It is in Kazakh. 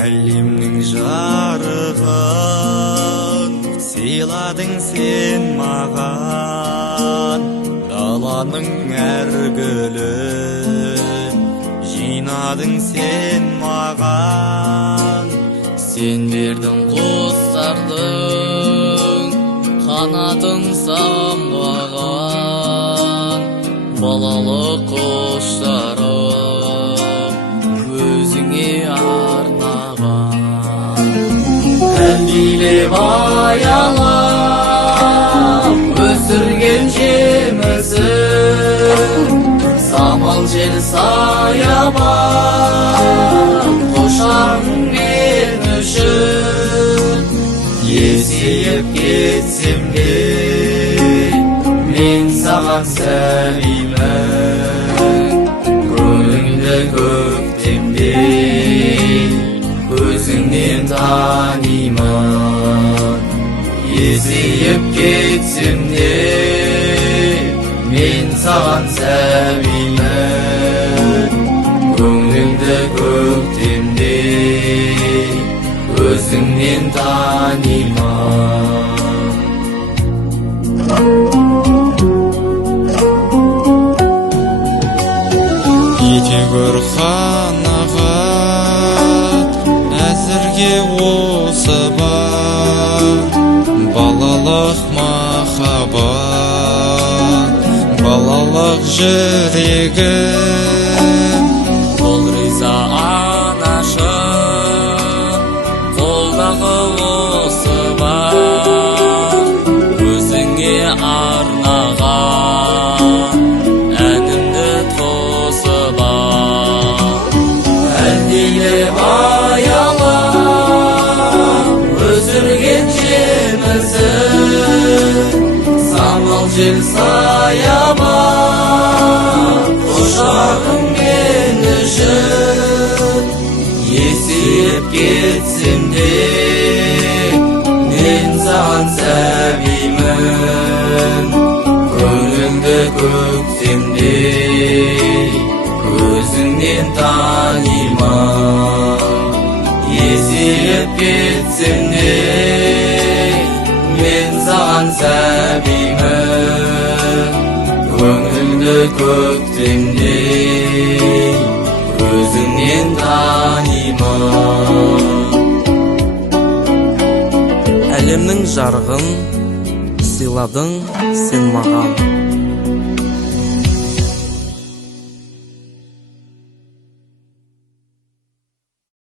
Әлемнің жарығын сыйладың сен маған, даланың әр гүлін жинадың сен маған. Сен бердің құстардың қанатын самғаған, балалық құштарым өзіңе арнаған. Әлдилеп аялап өсірген жемісің, самал жел саябақ құшағың мен үшін. Есейіп кетсем де мен саған сәлемін, көңілді көктемде көзіңнен танимын. Есейіп кетсем де мен саған сәлемін, көңілді көктемде көзіңнен танимын. Ете көр қанағат, әзірге осы бар балалық махаббат, балалық жүрегім. Қол риза анашым, қолдағы осы бар өзіңе арнаған әнімді тосып ал. Әлдилеп аялап өсірген жемісің, самал жел саябақ құшағың мен үшін. Есейіп кетсем де мен саған сәлемін, көңілді көктемде көзіңнен танимын. Есейіп кетсем де мен саған сәлемін, көңілді көктемде көзіңнен танимын. Әлемнің жарығын сыйладың сен маған,